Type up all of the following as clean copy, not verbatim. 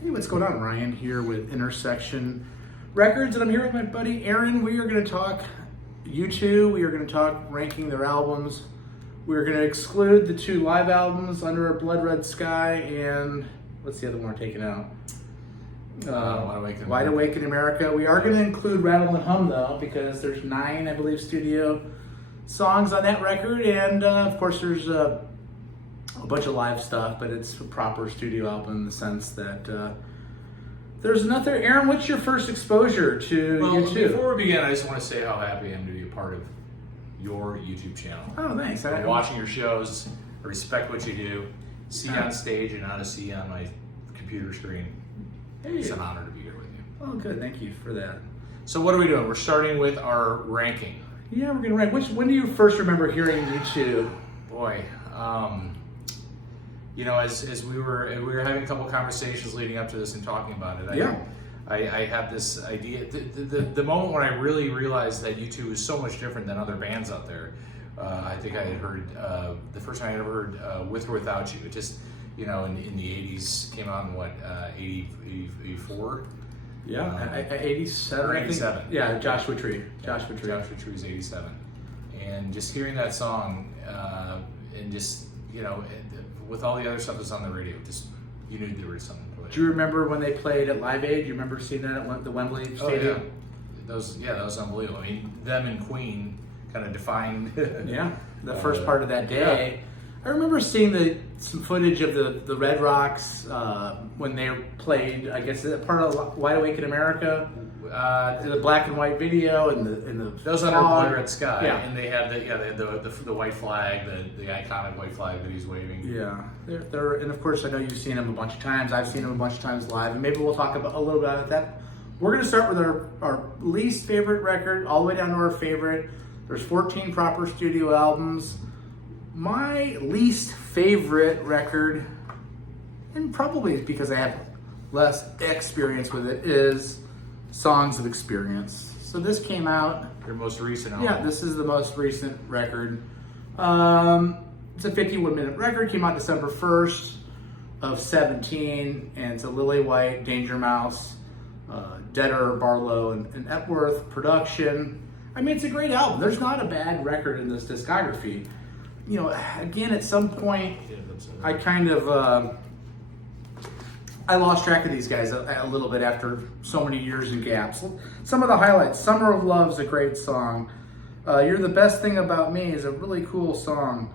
Hey, what's going on? Ryan here with Intersection Records, and I'm here with my buddy Aaron. We are going to talk U2. We are going to talk ranking their albums. We are going to exclude the 2 live albums, Under a Blood Red Sky, and what's the other one we're taking out? Wide Awake in America. We are going to include Rattle and Hum, though, because there's 9, I believe, studio songs on that record, and of course there's a bunch of live stuff, but it's a proper studio album in the sense that there's another. Aaron, what's your first exposure to YouTube? Before we begin, I just want to say how happy I am to be a part of your YouTube channel. Oh, thanks. I'm watching your shows. I respect what you do. See on stage and not to see on my computer screen. Hey. It's an honor to be here with you. Oh, good. Thank you for that. So what are we doing? We're starting with our ranking. Yeah, we're gonna rank. When do you first remember hearing YouTube? Boy, you know, as we were having a couple conversations leading up to this and talking about it. I have this idea. The moment when I really realized that U2 is so much different than other bands out there. I think I had heard the first time I ever heard With or Without You. It just, you know, in the 80s, came out in what, 84? Yeah, 87. 87. Yeah, Joshua Tree. Joshua Tree was 87. And just hearing that song, and just, you know, with all the other stuff that's on the radio, just, you knew there was something to it. Do you remember when they played at Live Aid? Do you remember seeing that at the Wembley Stadium? Oh, yeah. That was unbelievable. I mean, them and Queen kind of defined the first part of that day. Yeah. I remember seeing some footage of the Red Rocks when they played, I guess, part of Wide Awake in America. The black and white video and the that was Under Blood Red Sky. Yeah. And they had the white flag, the iconic white flag that he's waving. Yeah, they're and of course I know you've seen them a bunch of times. I've seen them a bunch of times live, and maybe we'll talk about a little bit about that. We're going to start with our least favorite record, all the way down to our favorite. There's 14 proper studio albums. My least favorite record, and probably because I have less experience with it, is Songs of Experience. So this came out. Their most recent album. Yeah, this is the most recent record. It's a 51-minute record. Came out December 1st of 17, and it's a Lily White, Danger Mouse, Deader, Barlow, and Epworth production. I mean, it's a great album. There's not a bad record in this discography. You know, again, at some point, I kind of I lost track of these guys a little bit after so many years and gaps. Some of the highlights: "Summer of Love's" a great song. "You're the Best Thing About Me" is a really cool song.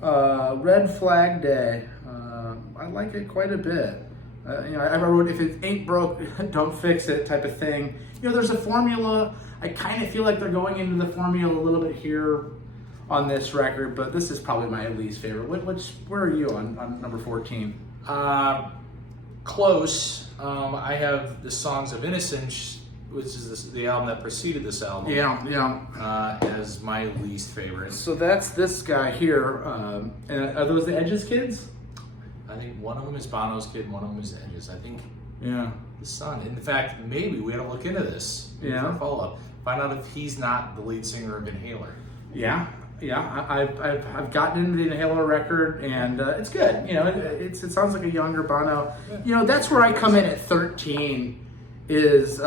"Red Flag Day," I like it quite a bit. You know, I wrote, "If it ain't broke, don't fix it" type of thing. You know, there's a formula. I kind of feel like they're going into the formula a little bit here on this record, but this is probably my least favorite. Where are you on number 14? Close. I have the Songs of Innocence, which is the album that preceded this album. Yeah. As my least favorite. So that's this guy here. And are those the Edges kids? I think one of them is Bono's kid, one of them is Edges. I think. Yeah. The son. In fact, maybe we ought to look into this. Yeah. For a follow-up. Find out if he's not the lead singer of Inhaler. Yeah. I've gotten into the Inhaler record, and it's good. You know, it sounds like a younger Bono. Yeah. You know, that's where I come in at 13. Is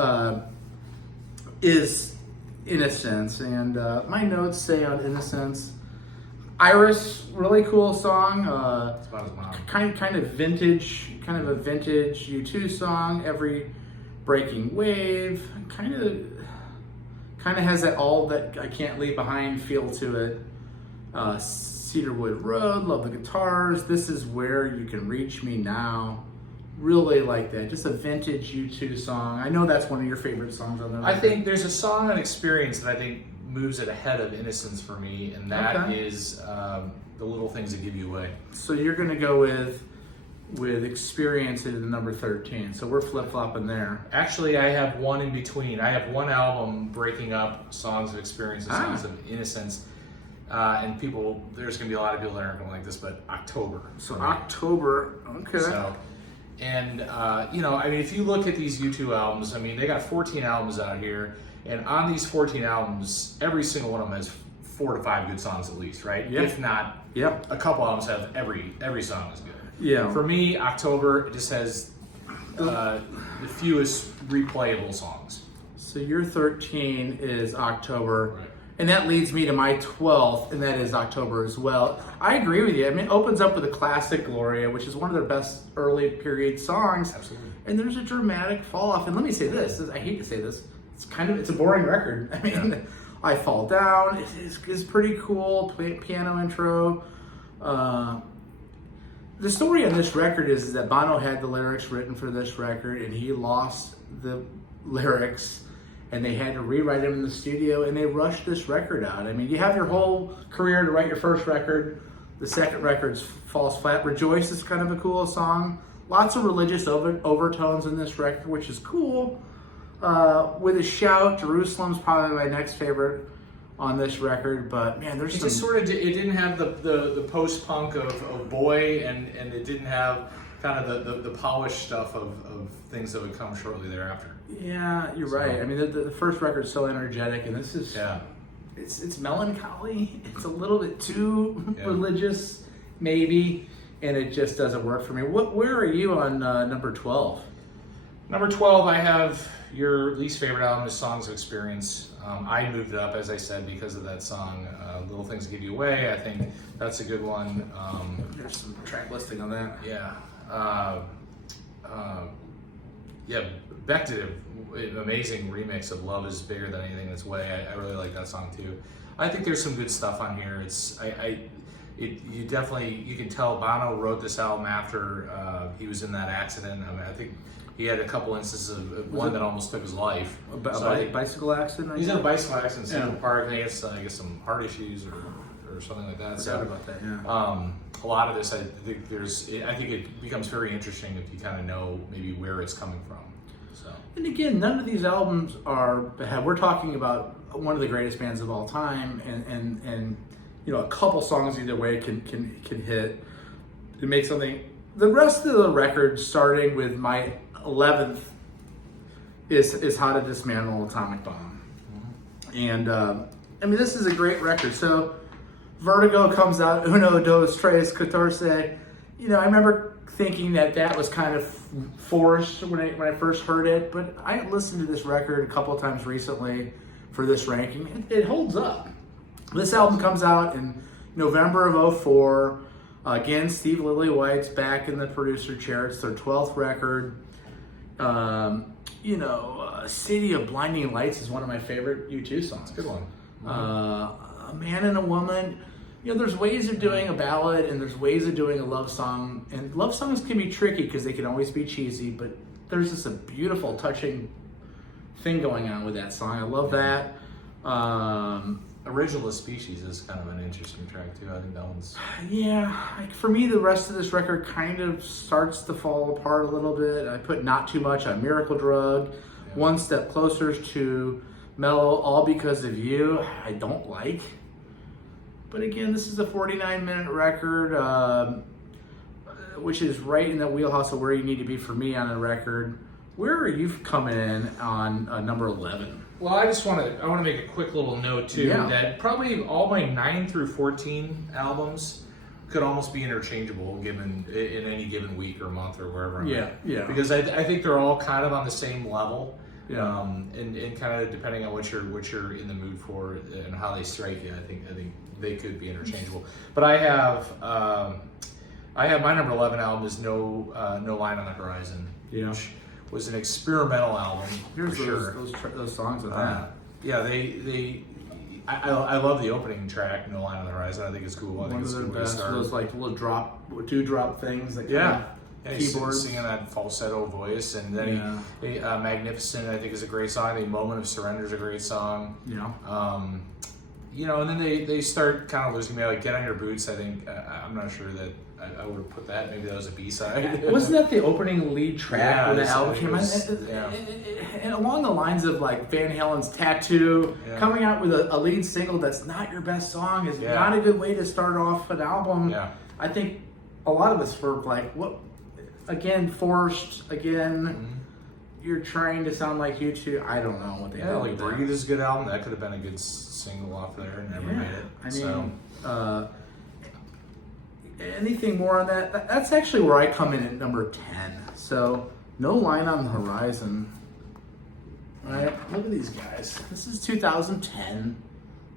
Innocence, and my notes say on Innocence, Iris, really cool song. It's about his mom. Kind of a vintage U2 song. Every Breaking Wave, kind of has that All That I Can't Leave Behind feel to it. Cedarwood Road, love the guitars. This Is Where You Can Reach Me Now. Really like that. Just a vintage U2 song. I know that's one of your favorite songs on there. I think there's a song on Experience that I think moves it ahead of Innocence for me, and that is The Little Things That Give You Away. So you're going to go with Experience in the number 13. So we're flip-flopping there. Actually, I have one in between. I have one album breaking up Songs of Experience and Songs of Innocence. And there's going to be a lot of people that aren't going to like this, but October. So October, okay. So, and, you know, I mean, if you look at these U2 albums, I mean, they got 14 albums out here. And on these 14 albums, every single one of them has 4 to 5 good songs at least, right? Yep. If not, a couple albums have every song is good. Yeah. For me, October, it just has the fewest replayable songs. So your 13 is October. Right. And that leads me to my 12th, and that is October as well. I agree with you. I mean, it opens up with a classic Gloria, which is one of their best early period songs. Absolutely. And there's a dramatic fall off. And let me say this, I hate to say this, it's a boring record. I mean, I Fall Down is pretty cool, piano intro. The story on this record is that Bono had the lyrics written for this record, and he lost the lyrics, and they had to rewrite them in the studio, and they rushed this record out. I mean, you have your whole career to write your first record. The second record falls flat. Rejoice is kind of a cool song. Lots of religious overtones in this record, which is cool. With a Shout, Jerusalem's probably my next favorite on this record, but man, there's It just sort of it didn't have the post punk of Boy, and it didn't have kind of the polished stuff of things that would come shortly thereafter. Yeah, you're right. I mean, the first record's so energetic, and this is it's melancholy. It's a little bit too religious, maybe, and it just doesn't work for me. Where are you on number 12? Number 12, I have your least favorite album is Songs of Experience. I moved it up, as I said, because of that song, Little Things Give You Away. I think that's a good one. There's some track listing on that. Beck did an amazing remix of Love Is Bigger Than Anything That's Way. I really like that song too. I think there's some good stuff on here. You can tell Bono wrote this album after he was in that accident. I mean, I think he had a couple instances of one that almost took his life. A bicycle accident? He's in a bicycle accident in Central Park, and he has, I guess, some heart issues or something like that. I forgot about that, yeah. A lot of this, I think it becomes very interesting if you kind of know maybe where it's coming from. So. And again, none of these albums are bad. We're talking about one of the greatest bands of all time, and you know, a couple songs either way can hit to make something. The rest of the record, starting with my 11th, is How to Dismantle Atomic Bomb. And I mean, this is a great record. So Vertigo comes out, Uno, Dos, Tres, Catorce. You know, I remember thinking that was kind of forced when I first heard it, but I listened to this record a couple of times recently for this ranking. It holds up. This album comes out in November of 2004. Again, Steve Lillywhite's back in the producer chair. It's their 12th record. City of Blinding Lights is one of my favorite U2 songs. Good one. A Man and a Woman. You know, there's ways of doing a ballad and there's ways of doing a love song. And love songs can be tricky because they can always be cheesy, but there's just a beautiful, touching thing going on with that song. I love that. Original of Species is kind of an interesting track too. I think that one's... Yeah, for me, the rest of this record kind of starts to fall apart a little bit. I put Not Too Much on Miracle Drug. One Step Closer to Mellow, All Because of You, I don't like. But again, this is a 49-minute record, which is right in the wheelhouse of where you need to be for me on a record. Where are you coming in on number 11? Well, I want to make a quick little note too, that probably all my 9 through 14 albums could almost be interchangeable given in any given week or month or wherever I'm at. Because I think they're all kind of on the same level. And kind of depending on what you're in the mood for and how they strike you, I think they could be interchangeable. But I have my number 11 album is No Line on the Horizon, which was an experimental album. Here's for sure. those songs with that. I love the opening track, No Line on the Horizon. I think it's cool. I think it's one of cool the best. Those like little drop things. Like keyboards, singing that falsetto voice, and then Magnificent, I think, is a great song. The Moment of Surrender is a great song. And then they start kind of losing me. Like Get on Your Boots, I think I'm not sure that I would have put that. Maybe that was a B-side. Wasn't that the opening lead track when the album came out? And along the lines of like Van Halen's Tattoo, coming out with a lead single that's not your best song is not a good way to start off an album. I think a lot of us were like, what? Again, forced. Again, you're trying to sound like U2. I don't know what they did. Like Breathe is a good album. That could have been a good single off there and never made it. I mean, anything more on that? That's actually where I come in at number 10. So No Line on the Horizon. All right, look at these guys. This is 2010.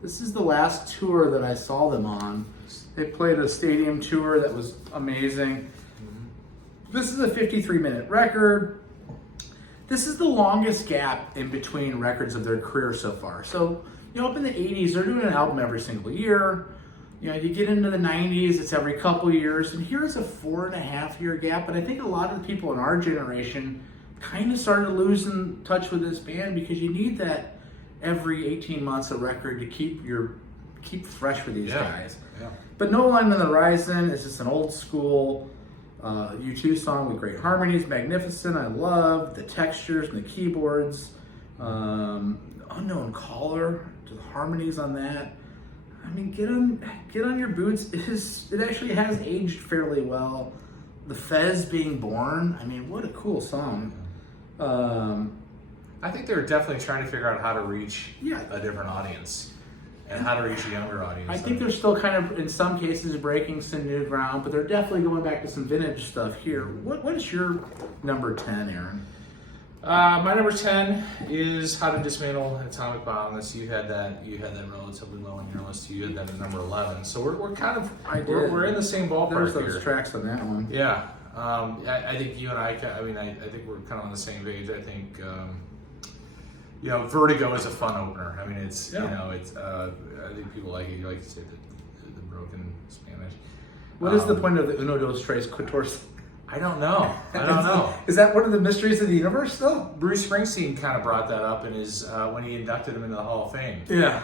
This is the last tour that I saw them on. They played a stadium tour that was amazing. This is a 53-minute record. This is the longest gap in between records of their career so far. So, up in the 80s, they're doing an album every single year. You get into the 90s, it's every couple years. And here's a 4.5-year gap. But I think a lot of the people in our generation kind of started losing touch with this band because you need that every 18 months a record to keep fresh with these guys. Yeah. But No Line on the Horizon is just an old school U2 song with great harmonies, magnificent. I love the textures and the keyboards. Unknown Caller, the harmonies on that. I mean, get on your boots. It actually has aged fairly well. The Fez Being Born. I mean, what a cool song. I think they're definitely trying to figure out how to reach Yeah. a different audience and how to reach a younger audience. I think they're still kind of, in some cases, breaking some new ground, but they're definitely going back to some vintage stuff here. What is your number 10, Aaron? My number 10 is How to Dismantle an Atomic Bomb. You had that relatively low on your list. You had that at number 11. So we're kind of we're in the same ballpark There's those here. tracks on that one. Yeah, I think you and I think we're kind of on the same page. I think Vertigo is a fun opener. I mean, it's I think people like it. You like to say the broken Spanish. What is the point of the Uno Dos Tres Quatorce? I don't know. Is that one of the mysteries of the universe still? Bruce Springsteen kind of brought that up in his when he inducted him into the Hall of Fame. Yeah.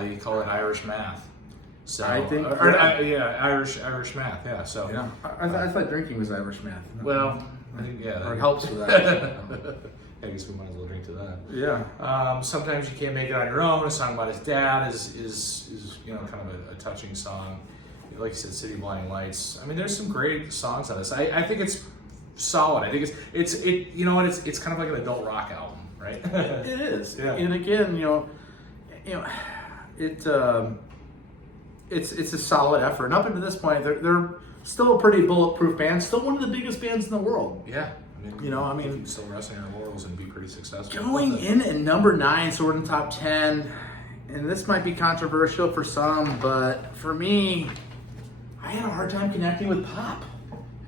You call it Irish math. So I think Irish math. Yeah. So yeah, I thought drinking was Irish math. well, I think or it helps with that. I guess we might as well drink to that. Yeah. Sometimes You Can't Make It on Your Own. A song about his dad is kind of a touching song. Like you said, City Blinding Lights. I mean, there's some great songs on this. I think it's solid. I think it's kind of like an adult rock album, right? It is. Yeah. And again, it's a solid effort. And up until this point, they're still a pretty bulletproof band. Still one of the biggest bands in the world. Yeah. You can still resting on our laurels and be pretty successful. Going in at number 9, so we're in the top 10. And this might be controversial for some, but for me, I had a hard time connecting with pop.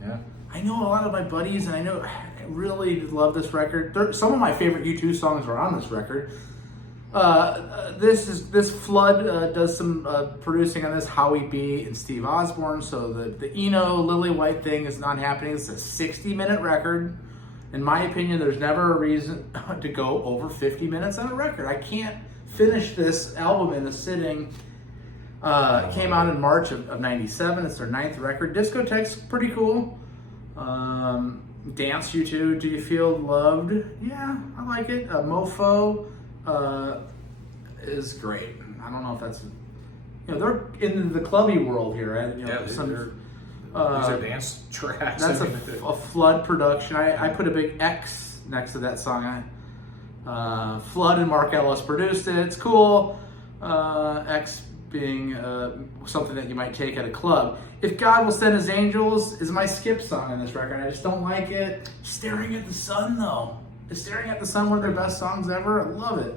Yeah. I know a lot of my buddies, and I really love this record. Some of my favorite U2 songs are on this record. This Flood does some producing on this. Howie B and Steve Osborne. So the Eno Lily White thing is not happening. It's a 60-minute record. In my opinion, there's never a reason to go over 50 minutes on a record. I can't finish this album in a sitting. It came out in March of 97. It's their 9th record. Discotheque's pretty cool. Dance U2, Do You Feel Loved? Yeah, I like it. Mofo is great. I don't know if that's, they're in the clubby world here, right? These are dance tracks. That's a Flood production. I put a big X next to that song. Flood and Mark Ellis produced it. It's cool. X being something that you might take at a club. If God Will Send His Angels is my skip song on this record. I just don't like it. Staring at the Sun, though. Is Staring at the Sun one of their best songs ever? I love it.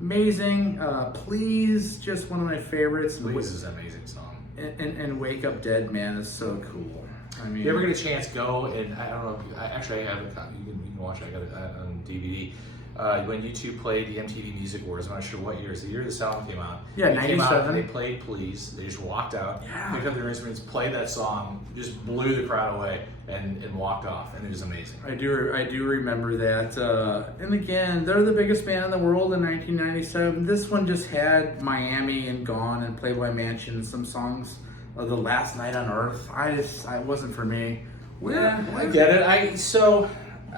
Amazing. Please, just one of my favorites. Please is an amazing song. And Wake Up Dead Man is so cool. I mean, if you ever get a chance, go and I don't know. I have a copy. You can watch it. I got it on DVD. When U2 played the MTV Music Awards, I'm not sure what year. It's the year the song came out. Yeah, they came out, 97. they played Please. They just walked out, Yeah. picked up their instruments, played that song, just blew the crowd away, and walked off. And it was amazing. I do remember that. And again, they're the biggest band in the world in 1997. This one just had Miami and Gone and Playboy Mansion and some songs. The Last Night on Earth. I wasn't for me. I get it.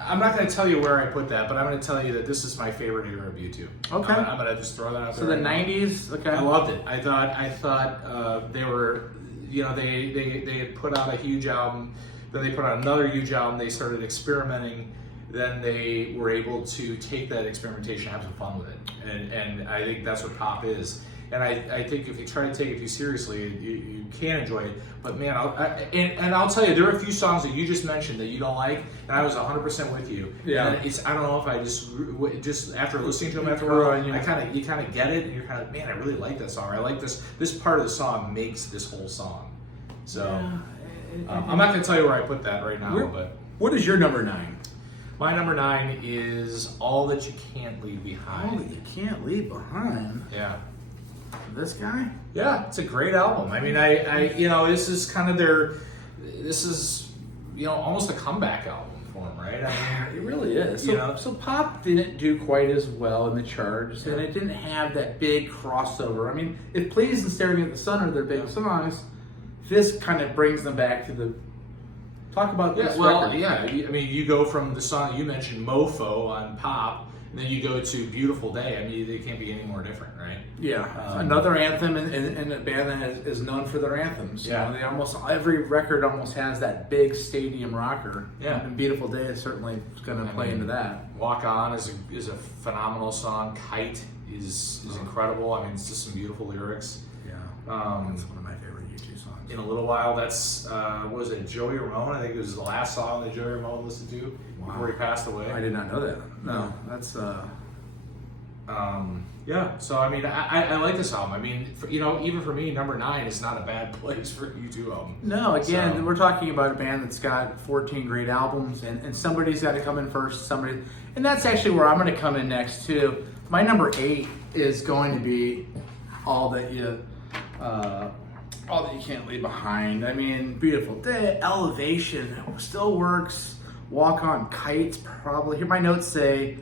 I'm not going to tell you where I put that, but I'm going to tell you that this is my favorite era of U2. Okay. I'm going to just throw that out there. So the 90s, okay. I loved it. I thought they were, they had put out a huge album, then they put out another huge album, they started experimenting, then they were able to take that experimentation and have some fun with it. And I think that's what pop is. and I think if you try to take it too seriously, you can enjoy it. But man, I'll tell you, there are a few songs that you just mentioned that you don't like, and I was 100% with you. Yeah. And I don't know if I just after listening to them after a while, you kind of get it, and you're kind of, man, I really like that song. Or I like this part of the song makes this whole song. So I'm not going to tell you where I put that right now, but what is your number 9? my number 9 is All That You Can't Leave Behind. All That You Can't Leave Behind. Yeah. This guy? Yeah, it's a great album. I mean, I this is kind of this is, almost a comeback album for him, right? I mean, It really is. So pop didn't do quite as well in the charts, and it didn't have that big crossover. I mean, if Please and Staring at the Sun are their big songs, this kind of brings them back to the... Talk about this record. I mean, you go from the song you mentioned, Mofo on pop, and then you go to Beautiful Day. I mean, they can't be any more different, right? Yeah, another anthem in a band that is known for their anthems. Yeah. They every record almost has that big stadium rocker. Yeah. And Beautiful Day is certainly going to play into that. Walk On is a phenomenal song. Kite is incredible. I mean, it's just some beautiful lyrics. Yeah, that's one of my favorite U2 songs. In a little while, that's what was it, Joey Ramone? I think it was the last song that Joey Ramone listened to before he passed away. I did not know that. No, that's yeah. So I mean, I like this album. I mean, even for me, number 9 is not a bad place for a U2 album. No, again, So- we're talking about a band that's got 14 great albums, and somebody's got to come in first. And that's actually where I'm going to come in next too. My number 8 is going to be All That You Can't Leave Behind. I mean, Beautiful Day, Elevation still works. Walk On, Kites, probably. Here my notes say,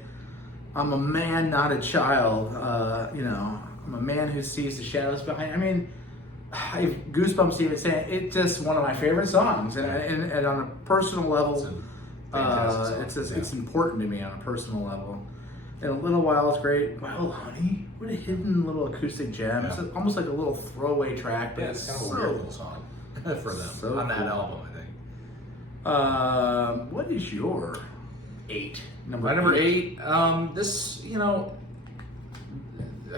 I'm a man, not a child. I'm a man who sees the shadows behind. I mean, I have goosebumps even saying it. It's just one of my favorite songs, and on a personal level, it's important to me on a personal level. In a little while, it's great. Well, honey, what a hidden little acoustic gem. Yeah. It's almost like a little throwaway track, but Yeah, it's kind of a weird little song for them on that cool. album, I think. What is your 8? My number 8, this, I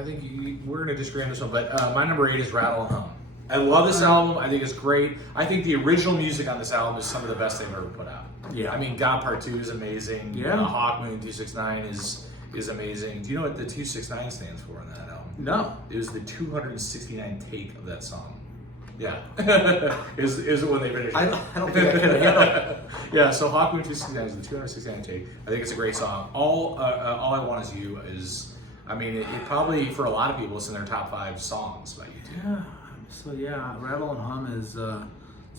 think we're going to disagree on this one, but my number 8 is Rattle and Hum. I love this album. I think it's great. I think the original music on this album is some of the best they've ever put out. Yeah. I mean, God Part 2 is amazing. Yeah. Hawk Moon 269 is amazing. Do you know what the 269 stands for on that album? No. It was the 269 take of that song. Yeah. is when they finished it. I don't think I could have handled it. Yeah, so Hawk Moon 269 is the 269 take. I think it's a great song. All I Want Is You is, I mean, it probably, for a lot of people, it's in their top 5 songs by U2. Yeah. So yeah, Rattle and Hum is.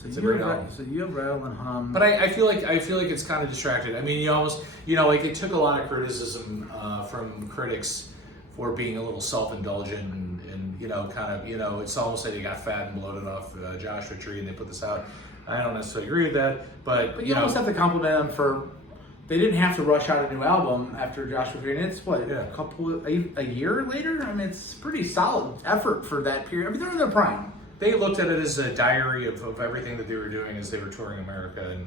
It's a great album. So you have Rattle and Hum. But I feel like it's kind of distracted. I mean, you almost, like it took a lot of criticism from critics for being a little self-indulgent and it's almost like they got fat and bloated off Joshua Tree and they put this out. I don't necessarily agree with that, but you almost have to compliment them for they didn't have to rush out a new album after Joshua Tree. And it's a year later. I mean, it's pretty solid effort for that period. I mean, they're in their prime. They looked at it as a diary of everything that they were doing as they were touring America,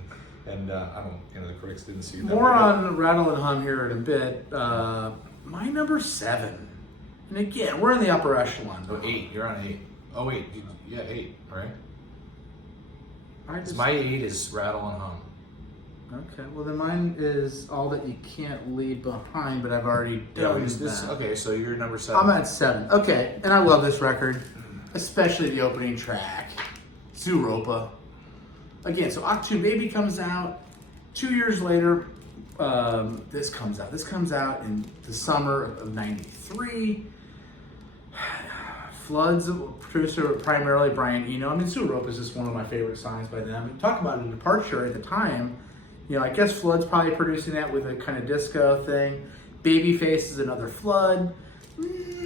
and I don't, the critics didn't see that. More on Rattle and Hum here in a bit. My number 7, and again, we're in the upper echelon. Oh, 8. You're on 8. Oh wait, 8, right? I My 8 is Rattle and Hum. Okay, well then mine is All That You Can't Leave Behind, but I've already done that. Okay, so you're number 7. I'm at 7. Okay, and I love this record, especially the opening track, Zooropa. Again, so Achtung Baby comes out. 2 years later, this comes out. This comes out in the summer of '93. Flood's a producer, primarily Brian Eno. I mean, Zooropa is just one of my favorite songs by them. Talk about a departure at the time. I guess Flood's probably producing that with a kind of disco thing. Babyface is another Flood.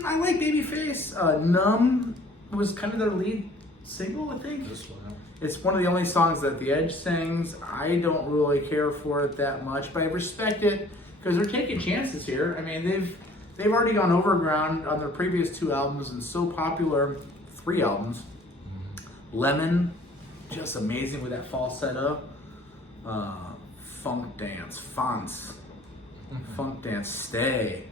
I like Babyface. Numb was kind of their lead single, I think. This one. It's one of the only songs that The Edge sings. I don't really care for it that much, but I respect it because they're taking chances here. I mean, they've already gone overground on their previous 2 albums and so popular 3 albums. Lemon, just amazing with that falsetto. Funk Dance, Fonts. Funk Dance, Stay.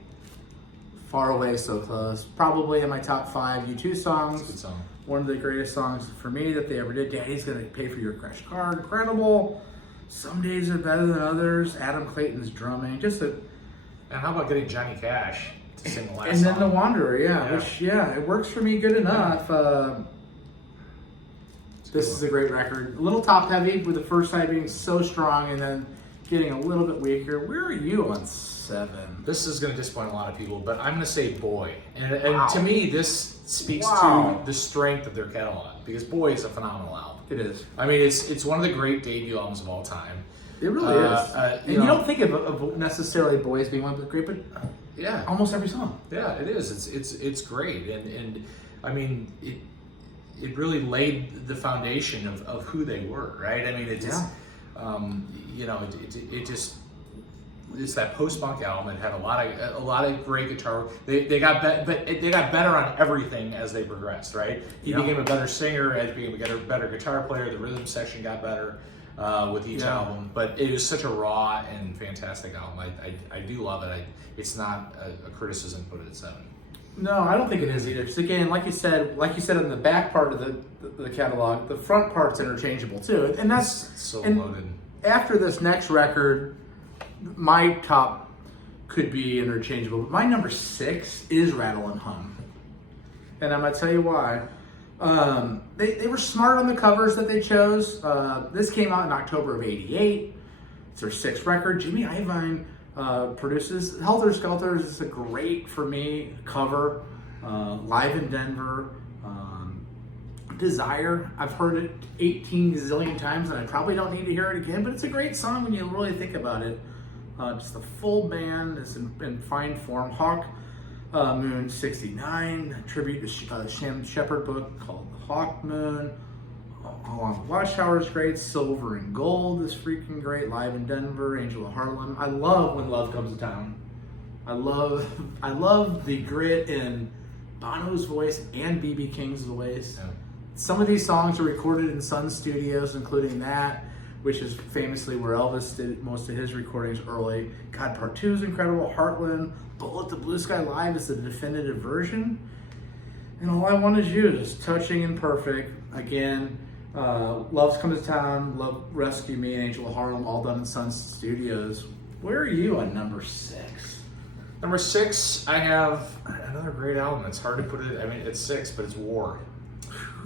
Far Away, So Close. Probably in my top 5 U2 songs. It's a good song. One of the greatest songs for me that they ever did. Daddy's Gonna Pay for Your Crash Car. Incredible. Some Days Are Better Than Others. Adam Clayton's drumming. And how about getting Johnny Cash to sing the last And song? then The Wanderer, which, it works for me good enough. This is a great record. A little top heavy with the first side being so strong and then getting a little bit weaker. Where are you on 7? This is going to disappoint a lot of people, but I'm going to say Boy. And Wow. to me, this speaks Wow. to the strength of their catalog, because Boy is a phenomenal album. It is. I mean, it's one of the great debut albums of all time. It really is. And you know, don't think of necessarily Boys being one of the great, but yeah, almost every song. yeah, it is. It's great, and I mean it really laid the foundation of who they were, right? I mean, it just it just. It's that post-punk album. It had a lot of great guitar. They got they got better on everything as they progressed, right? He became a better singer, Edge became a better guitar player. The rhythm section got better with each album. But it was such a raw and fantastic album. I do love it. It's not a criticism to put it at 7. No, I don't think it is either. Because again, like you said on the back part of the catalog, the front part's interchangeable too, and that's So and loaded. After this next record, my top could be interchangeable, but my number 6 is Rattle and Hum, and I'm gonna tell you why. They were smart on the covers that they chose. This came out in October of '88. It's their 6th record. Jimmy Iovine produces. Helter Skelter is a great, for me, cover. Live in Denver. Desire, I've heard it 18 gazillion times and I probably don't need to hear it again, but it's a great song when you really think about it. Just the full band is in fine form. Hawk Moon 69, a tribute to Sam Shepard book called Hawk Moon. Along the Watchtower is great. Silver and Gold is freaking great. Live in Denver, Angel of Harlem. I love When Love Comes to Town. I love the grit in Bono's voice and B.B. King's voice. Yeah. Some of these songs are recorded in Sun Studios, including that, which is famously where Elvis did most of his recordings early. God, Part 2 is incredible. Heartland, Bullet the Blue Sky Live is the definitive version. And All I Want Is You is touching and perfect. Again, Love's Come to Town, Love Rescue Me, and Angel of Harlem, all done in Sun Studios. Where are you on number 6? Number 6, I have another great album. It's hard to put it. I mean, it's 6, but it's War.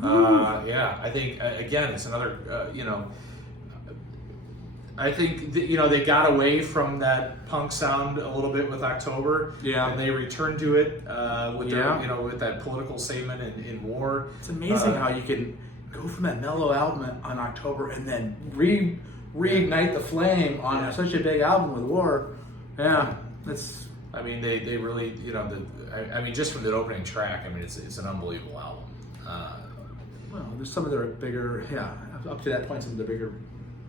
I think again, it's another. I think they got away from that punk sound a little bit with October. Yeah. And they returned to it with their, with that political statement in War. It's amazing how you can go from that mellow album on October and then reignite the flame on such a big album with War. Yeah, that's. I mean, they really, I mean, just from the opening track, I mean, it's an unbelievable album. Well, there's some of their bigger, up to that point, some of the bigger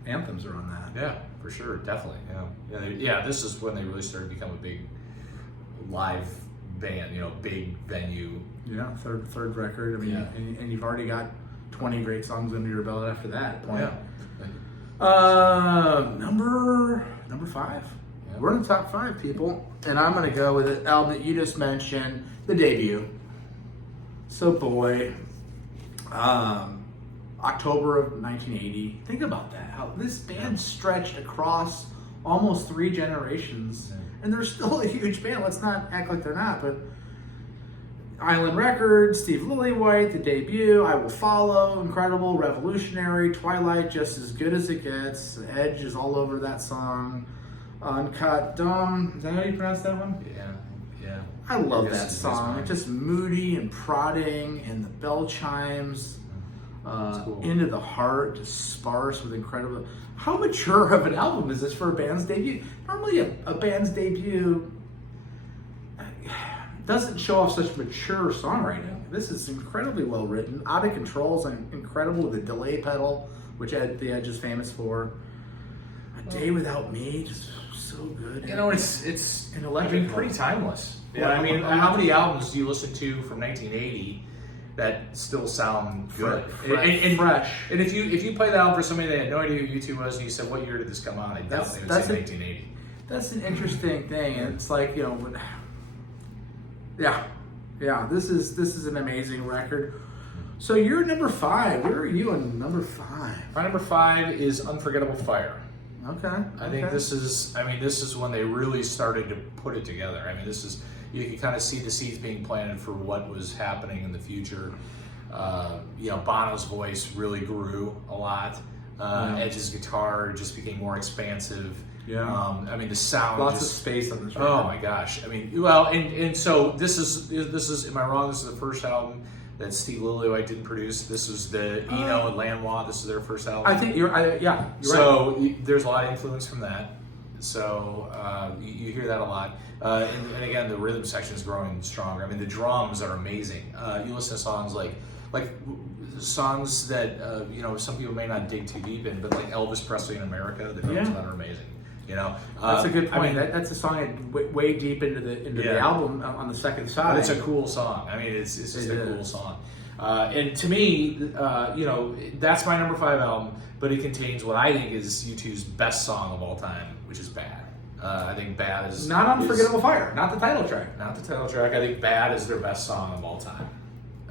anthems are on that. Yeah, for sure, definitely. This is when they really started to become a big live band, big venue. Yeah, third record. I mean, and you've already got 20 great songs under your belt after that point. Yeah. Number 5. Yeah. We're in the top 5, people, and I'm gonna go with an album that you just mentioned, the debut. So, Boy. October of 1980. Think about that. How this band stretched across almost 3 generations, and they're still a huge band. Let's not act like they're not. But Island Records, Steve Lillywhite, the debut, I Will Follow, incredible, revolutionary. Twilight, just as good as it gets. Edge is all over that song. Uncut Dumb. Is that how you pronounce that one? Yeah. I love that song. It's just moody and prodding, and the bell chimes. Cool. Into the Heart, just sparse with incredible. How mature of an album is this for a band's debut? Normally, a band's debut doesn't show off such mature songwriting. This is incredibly well written. Out of Control is incredible with the delay pedal, which the Edge is famous for. A Day Without Me, just so good. It's an electric, pretty timeless. Yeah, I mean, how many albums do you listen to from 1980 that still sound good? Fresh. And if you play that album for somebody that had no idea who U2 was, and you said, "What year did this come out?" I definitely would say 1980. That's an interesting thing, and it's like Yeah. This is an amazing record. So you're number 5. Where are you on number 5? My number 5 is Unforgettable Fire. Okay. I think this is when they really started to put it together. I mean, you can kind of see the seeds being planted for what was happening in the future. Bono's voice really grew a lot. Edge's guitar just became more expansive. Yeah. The sound. Lots of space on this record. Oh my gosh. And so this is. Am I wrong? This is the first album that Steve Lillywhite didn't produce. This was the Eno and Lanois. This is their first album. I think you're right. So there's a lot of influence from that. So you hear that a lot. And again, the rhythm section is growing stronger. I mean, the drums are amazing. You listen to songs like songs that some people may not dig too deep in, but like Elvis Presley in America, the drums on that are amazing. That's a good point. That's a song way deep into the album on the second side. But it's a cool song. I mean, it's just a cool song. And to me, that's my number 5 album, but it contains what I think is U2's best song of all time, which is Bad. I think Bad is... Not Unforgettable Fire, not the title track. Not the title track. I think Bad is their best song of all time.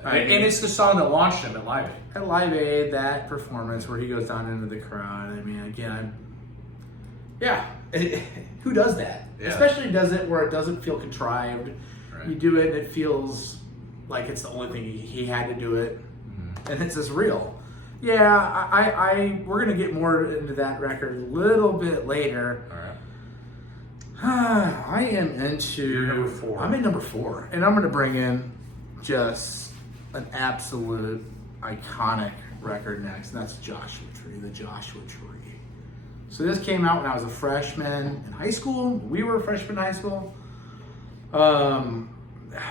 And it's the song that launched him at Live Aid. At Live Aid, that performance where he goes down into the crowd, I mean, again... Yeah, who does that? Yeah. Especially does it where it doesn't feel contrived. Right. You do it and it feels like it's the only thing he had to do it, and it's just real. Yeah, we're gonna get more into that record a little bit later. All right. I am into... You're number 4. I'm in number 4, and I'm gonna bring in just an absolute iconic record next, and that's Joshua Tree, the Joshua Tree. So this came out when I was a freshman in high school. We were freshmen in high school.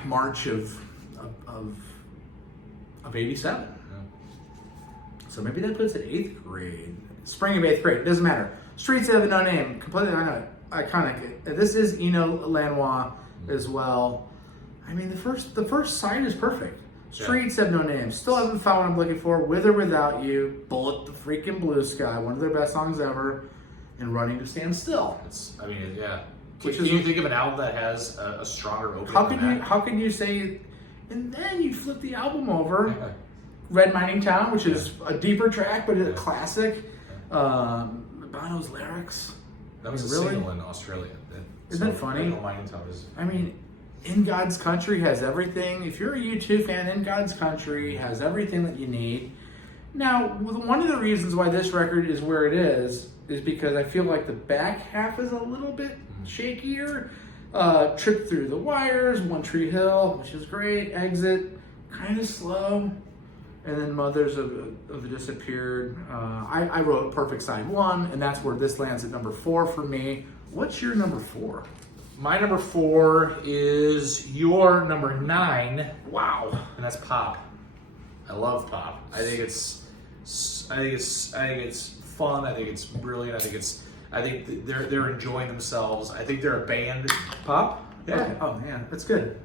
March of '87. Yeah. So maybe that puts it 8th grade. Spring of 8th grade. Doesn't matter. Streets Have No Name. Completely iconic. This is Eno Lanois as well. I mean, the first side is perfect. Streets Have No Name. Still Haven't Found What I'm Looking For. With or Without You. Bullet the Freaking Blue Sky. One of their best songs ever. And Running to Stand Still. Can you think of an album that has a stronger opening? How can you say? And then you flip the album over. Yeah. Red Mining Town, which is a deeper track, but it's a classic. Bono's lyrics. That was a single in Australia. Isn't that funny? Red Mining Town is. I mean, In God's Country has everything. If you're a U2 fan, In God's Country has everything that you need. Now, one of the reasons why this record is where it is because I feel like the back half is a little bit shakier. Trip Through the Wires, One Tree Hill, which is great. Exit, kind of slow. And then Mothers of the Disappeared. I wrote Perfect Side 1, and that's where this lands at number 4 for me. What's your number 4? My number 4 is your number 9. Wow. And that's Pop. I love Pop. I think it's fun. I think it's brilliant. I think they're enjoying themselves. I think they're a band. Pop? Yeah. Okay. Oh man, that's good.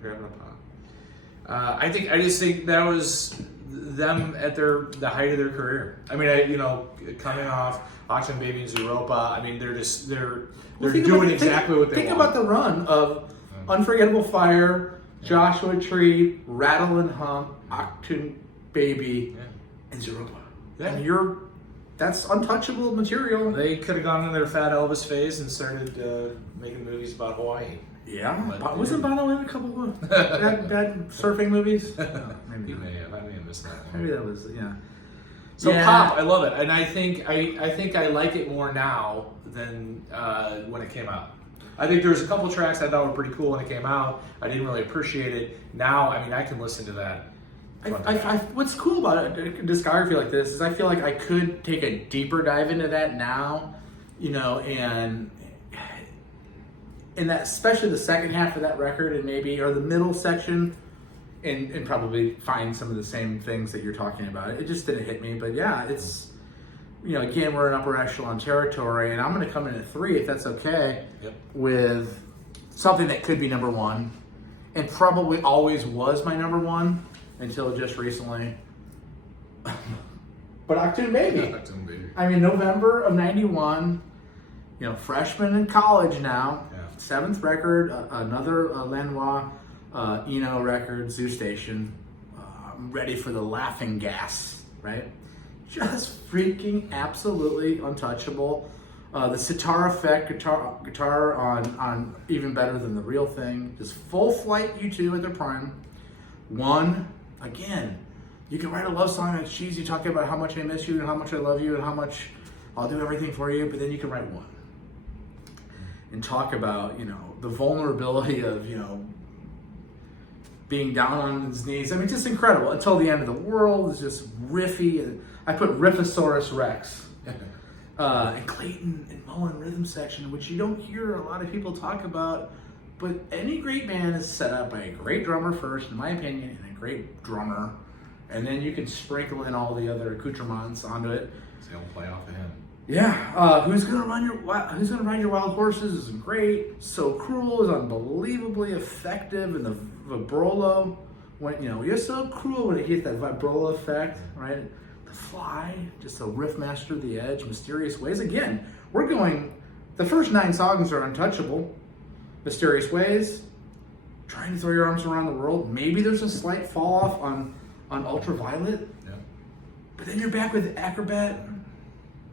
Grabbing a Pop. I just think that was them at the height of their career. I mean, coming off Auction Baby and Zooropa. I mean, they're doing exactly what they want. Think about the run of Unforgettable Fire, Joshua Tree, Rattle and Hum, Auction Baby, and Zooropa. Yeah. And that's untouchable material. They could have gone in their fat Elvis phase and started making movies about Hawaii. Yeah, But, wasn't Bono in a couple of bad surfing movies? No, maybe You not. may have. I may have missed that one. Maybe that was So Yeah. Pop, I love it, and I think I like it more now than when it came out. I think there's a couple tracks I thought were pretty cool when it came out. I didn't really appreciate it. Now, I mean, I can listen to that. What's cool about a discography like this is I feel like I could take a deeper dive into that now, and that especially the second half of that record or the middle section, and probably find some of the same things that you're talking about. It just didn't hit me, but yeah, it's again we're in upper echelon territory, and I'm going to come in at 3 if that's okay. Yep. With something that could be number 1, and probably always was my number 1. Until just recently. But Auction Baby. I mean, November of 91, freshman in college now. Yeah. 7th record, another Lanois Eno Records, Zoo Station. I'm ready for the Laughing Gas, right? Just freaking absolutely untouchable. The Sitar Effect guitar on Even Better Than the Real Thing. Just full flight U2 at their prime. One, again, you can write a love song that's cheesy, talking about how much I miss you and how much I love you and how much I'll do everything for you, but then you can write one and talk about, the vulnerability of, being down on his knees. I mean, just incredible. Until the End of the World is just riffy. And I put Riffosaurus Rex. And Clayton and Mullen rhythm section, which you don't hear a lot of people talk about, but any great band is set up by a great drummer first, in my opinion, and a great drummer, and then you can sprinkle in all the other accoutrements onto it. So they'll play off of him. Yeah, Who's Gonna Ride Your Wild Horses is great. So Cruel is unbelievably effective, and the vibrolo, when you're so cruel when it hits that vibrolo effect, right? The Fly, just a riff master of the edge, Mysterious Ways. Again, the first 9 songs are untouchable. Mysterious Ways, Trying to Throw Your Arms Around the World. Maybe there's a slight fall off on Ultraviolet, but then you're back with Acrobat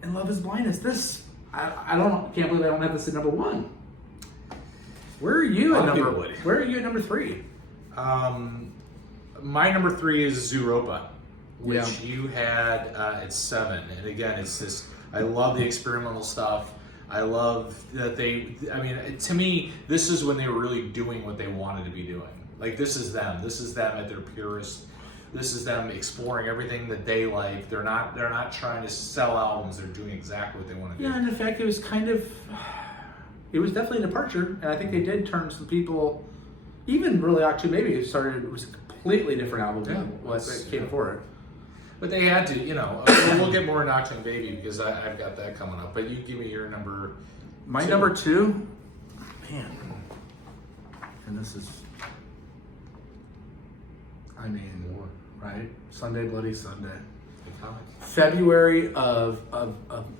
and Love Is Blindness. This, can't believe I don't have this at number 1. Where are you at number 3? My number 3 is Zooropa, which you had at 7. And again, it's this, I love the experimental stuff. I love that to me, this is when they were really doing what they wanted to be doing. Like, this is them at their purest. This is them exploring everything that they like. They're not trying to sell albums. They're doing exactly what they want to do. Yeah, and in fact, it was definitely a departure, and I think they did turn some people, even really Octu Maybe it was a completely different album than what came before it. But they had to, we'll get more into Octane Baby because I've got that coming up. But you give me your number. My number 2, man, and this is, right? Sunday Bloody Sunday. February of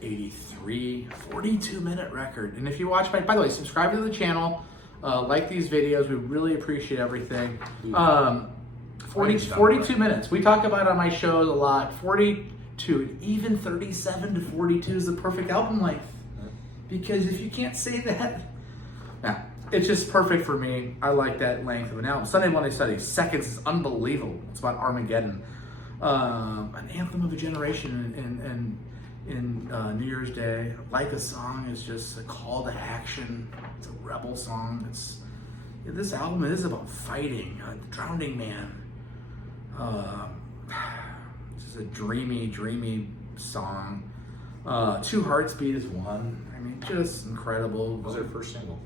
83, 42-minute record. And if you watch by the way, subscribe to the channel, like these videos. We really appreciate everything. 42 minutes. We talk about it on my shows a lot. 42, even 37 to 42 is the perfect album length. Because if you can't say that, it's just perfect for me. I like that length of an album. Sunday Monday Study, Seconds is unbelievable. It's about Armageddon. An anthem of a generation in New Year's Day. Like a Song is just a call to action. It's a rebel song. This album is about fighting. Drowning Man. Just a dreamy song. Two Hearts Beat is one. I mean, just incredible. Was their first single?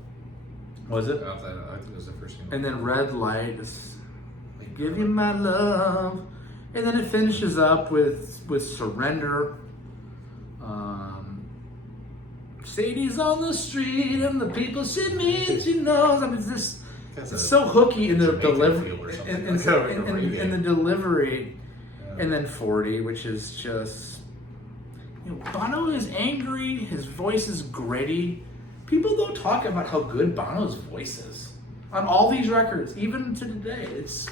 Was it? I think it was the first single. And then Red Light is Give You My Love. And then it finishes up with Surrender. Sadie's on the street and the people should meet, she knows. I mean, it's so hooky in the delivery. In the delivery. Yeah. And then 40, which is just, Bono is angry, his voice is gritty. People don't talk about how good Bono's voice is on all these records, even to today. It's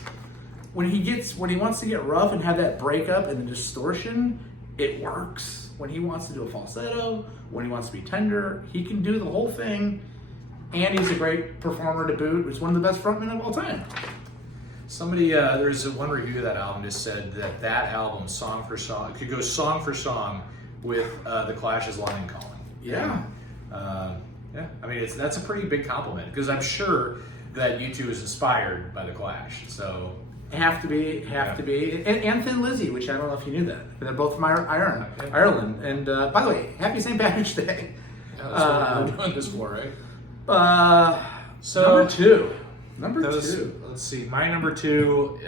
when he wants to get rough and have that breakup and the distortion, it works. When he wants to do a falsetto, when he wants to be tender, he can do the whole thing. And he's a great performer to boot. He's one of the best frontmen of all time. Somebody, there's one review of that album just said that album, song for song, could go song for song with the Clash's Lion Calling. Yeah. Yeah, I mean, that's a pretty big compliment because I'm sure that U2 is inspired by the Clash. So have to be, and Thin Lizzy, which I don't know if you knew that. They're both from Ireland. And by the way, happy St. Patrick's Day. Yeah, that's what we're doing this for, right? So number two. Let's see. My number 2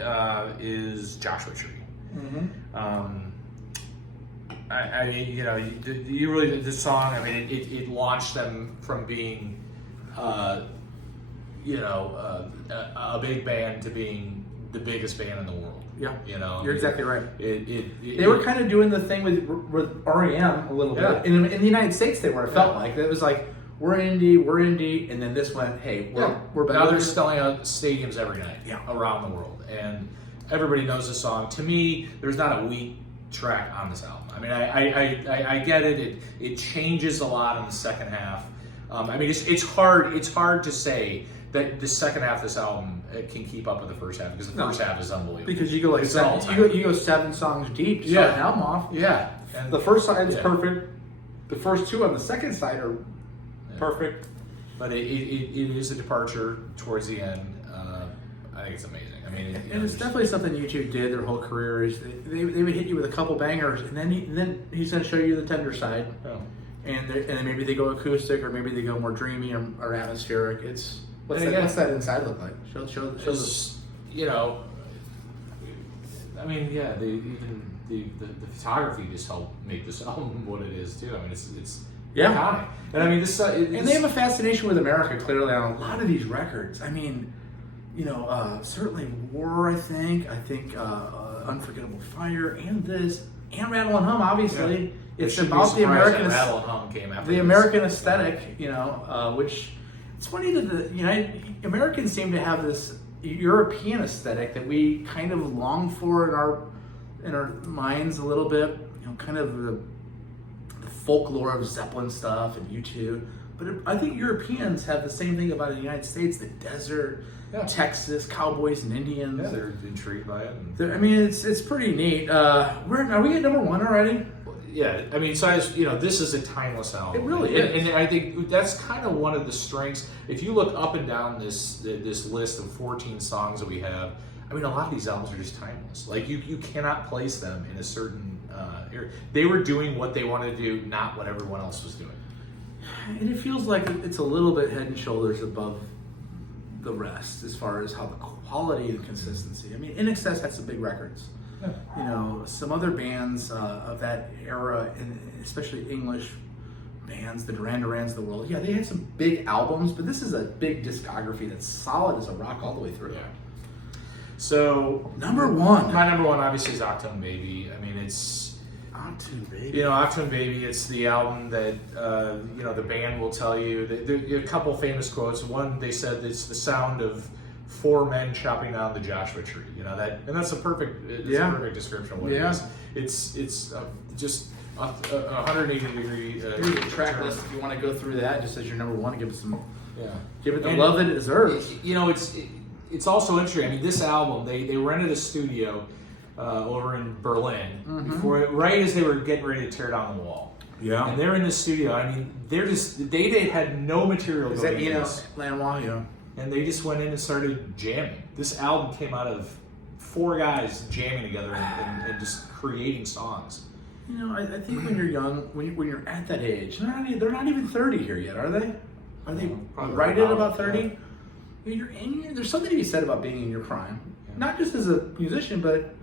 is Joshua Tree. Mm-hmm. You really did this song. I mean, it launched them from being, a big band to being the biggest band in the world. Yeah, you're exactly right. They were kind of doing the thing with REM a little bit. In the United States, they were. It felt like it was like we're indie, and then this went, hey, we're better. Now they're selling out stadiums every night Yeah. around the world, and everybody knows the song. To me, there's not a weak track on this album. I mean, I get it. It changes a lot in the second half. I mean, it's hard to say that the second half of this album can keep up with the first half, because the first half is unbelievable. Because you go like It's seven, all-time. you go 7 songs deep to start an album off. Yeah, and The first side is Yeah. perfect. The first 2 on the second side are perfect. but it is a departure towards the end. I think it's amazing. I mean, And it's definitely something YouTube did their whole career. Is they would hit you with a couple bangers, and then he's going to show you the tender side. Oh. And then maybe they go acoustic, or maybe they go more dreamy or atmospheric. It's what's And that, again, what's that inside look like? Show the. It's, you know, I mean, yeah, even the photography just helped make this album what it is too. I mean, it's Yeah. iconic, and I mean this. And they have a fascination with America clearly on a lot of these records. I mean, certainly War. I think Unforgettable Fire, and this, and Rattle and Hum. Obviously, it's about the American. Rattle and Hum came after The this. American aesthetic, which it's funny that the Americans seem to have this European aesthetic that we kind of long for in our minds a little bit. Kind of the folklore of Zeppelin stuff and U2. But I think Europeans have the same thing about the United States: the desert, Yeah. Texas, cowboys and Indians. Yeah, they're intrigued by it. I mean, it's pretty neat. Are we at number 1 already? Yeah, I mean, so this is a timeless album. It really and, is. and I think that's kind of one of the strengths. If you look up and down this list of 14 songs that we have, I mean, a lot of these albums are just timeless. Like you cannot place them in a certain era. They were doing what they wanted to do, not what everyone else was doing. And it feels like it's a little bit head and shoulders above the rest as far as how the quality and consistency. I mean, INXS had some big records. Yeah. Some other bands of that era, and especially English bands, the Duran Durans of the world, yeah, they had some big albums, but this is a big discography that's solid as a rock all the way through. Yeah. So Number 1. my number 1 obviously is Octone Baby. I mean, it's Octone Baby. Octone Baby. It's the album that the band will tell you. There are a couple famous quotes. One, they said it's the sound of 4 men chopping down the Joshua tree. And that's a perfect. It's a perfect description of what it is. It's just a 180 degree. Here's the track list if you want to go through that, just as your number 1. Give it the And love that it deserves. It's also interesting. I mean, this album they rented a studio over in Berlin right as they were getting ready to tear down the wall. Yeah. And they're in the studio. I mean, they had no material. Is going that into this. Lanois? Yeah. And they just went in and started jamming. This album came out of 4 guys jamming together and just creating songs. I think when you're young, when you're at that age, they're not even 30 here yet, are they? Are they Probably right at about, about 30? yeah. There's something to be said about being in your prime, not just as a musician, but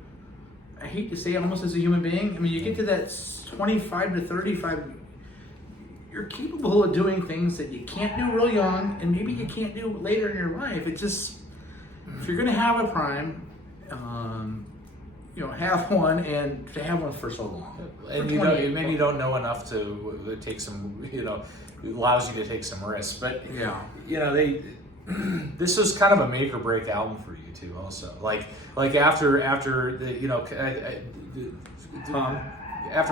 I hate to say it, almost as a human being. I mean, you get to that 25 to 35, you're capable of doing things that you can't do real young, and maybe you can't do later in your life. It just, if you're going to have a prime, have one, and to have one for so long. And maybe you don't know enough to take some, it allows you to take some risks. But this was kind of a make or break album for you too. Also, like after after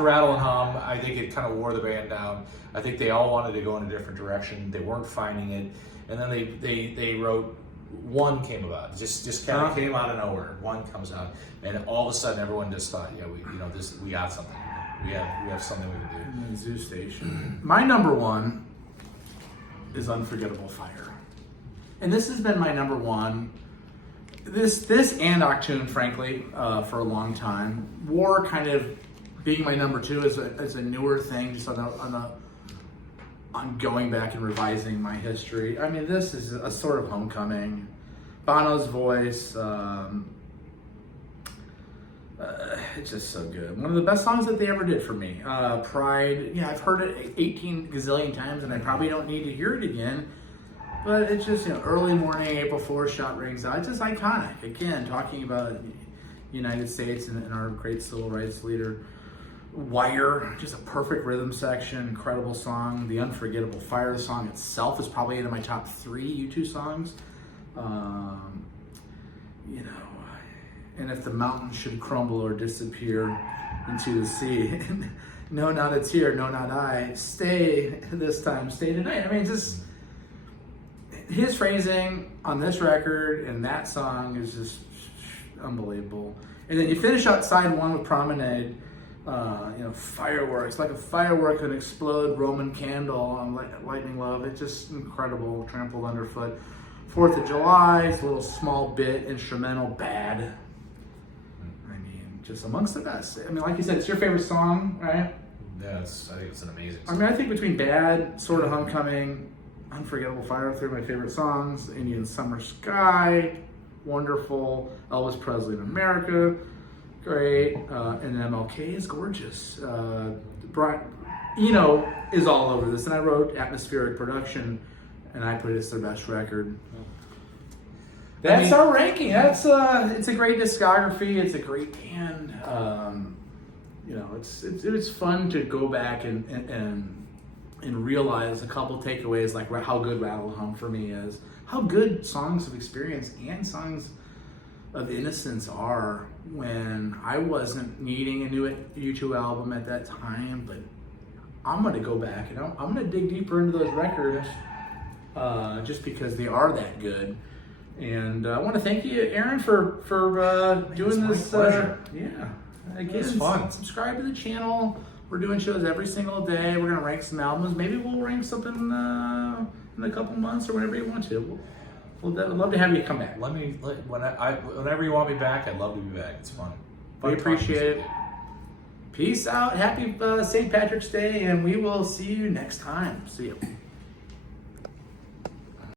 Rattle and Hum, I think it kind of wore the band down. I think they all wanted to go in a different direction. They weren't finding it, and then they wrote. One came about, just kind of came out of nowhere. One comes out, and all of a sudden, everyone just thought, we got something. We have something we can do. And then Zoo Station. My number 1 is Unforgettable Fire, and this has been my number 1. This and Octune, frankly, for a long time. War kind of being my number 2 is a newer thing, just on going back and revising my history. I mean, this is a sort of homecoming. Bono's voice, it's just so good. One of the best songs that they ever did for me. Pride, I've heard it 18 gazillion times, and I probably don't need to hear it again. But it's just, early morning, April 4th, shot rings out. It's just iconic. Again, talking about United States and our great civil rights leader. Wire, just a perfect rhythm section, incredible song. The Unforgettable Fire song itself is probably in my top 3 U2 songs. You know, and if the mountains should crumble or disappear into the sea, no, not a tear, no, not I, stay this time, stay tonight. I mean, just his phrasing on this record and that song is just unbelievable. And then you finish out side 1 with Promenade. You know, fireworks, like a firework can explode, Roman candle on Lightning Love. It's just incredible, trampled underfoot. 4th of July, it's a little small bit, instrumental, bad. I mean, just amongst the best. I mean, like you said, it's your favorite song, right? Yeah, I think it's an amazing I song. mean, I think between Bad, Sort of Homecoming, Unforgettable Fire, 3 of my favorite songs, Indian Summer Sky, wonderful, Elvis Presley in America, great, and MLK is gorgeous. Eno is all over this, and I wrote Atmospheric Production, and I put it as their best record. That's our ranking. That's it's a great discography. It's a great band. You know, it's fun to go back and realize a couple takeaways, like how good Rattle and Hum for me is, how good Songs of Experience and Songs of Innocence are, when I wasn't needing a new U2 album at that time, but I'm going to go back and I'm going to dig deeper into those records just because they are that good. And I want to thank you, Aaron, for doing this. Pleasure. Yeah. Again, It's fun. Subscribe to the channel. We're doing shows every single day. We're going to rank some albums. Maybe we'll rank something in a couple months or whenever you want to. I'd love to have you come back. Whenever you want me back, I'd love to be back. It's fun. We appreciate it. Peace out. Happy St. Patrick's Day, and we will see you next time. See you.